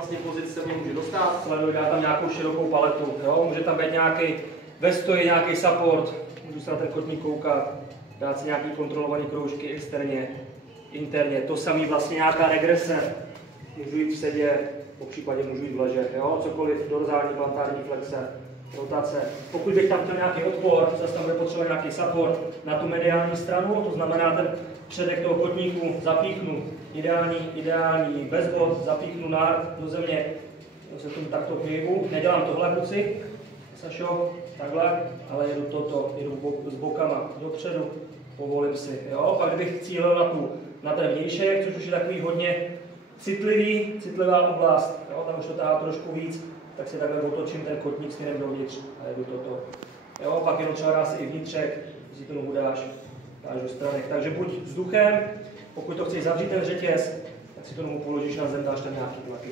vlastně pozici se v něm může dostat. Sleduji, dá tam nějakou širokou paletu, jo? Může tam být nějaký ve stoji, nějaký support, můžu se na ten kotník koukat, dát si nějaký kontrolovaný kroužky externě, interně, to samý vlastně nějaká regrese, můžu jít v sedě, po případě můžu jít v leže, jo? Cokoliv, dorzální, plantární flexe, rotace. Pokud bych tam chtěl nějaký odpor, zase tam bude potřeba nějaký support na tu mediální stranu, to znamená ten předek toho kotníku zapíchnu, ideální bez bod, zapíchnu nárt do země, se tomu takto hýbu, nedělám tohle kluci, Sašo, takhle, ale jedu s bokama dopředu, povolím si, jo, pak kdybych cílil na ten vnějšek, což už je takový hodně citlivá oblast, jo, tam už to tahá trošku víc, tak si takhle otočím ten kotník směrem dovnitř a jedu toto. Jo, pak jenom třeba dá si i vnitřek, si to nohu dáš do stranek. Takže buď vzduchem, pokud to chceš zavřít ten řetěz, tak si to nohu položíš na zem, dáš tam nějaký tlaky.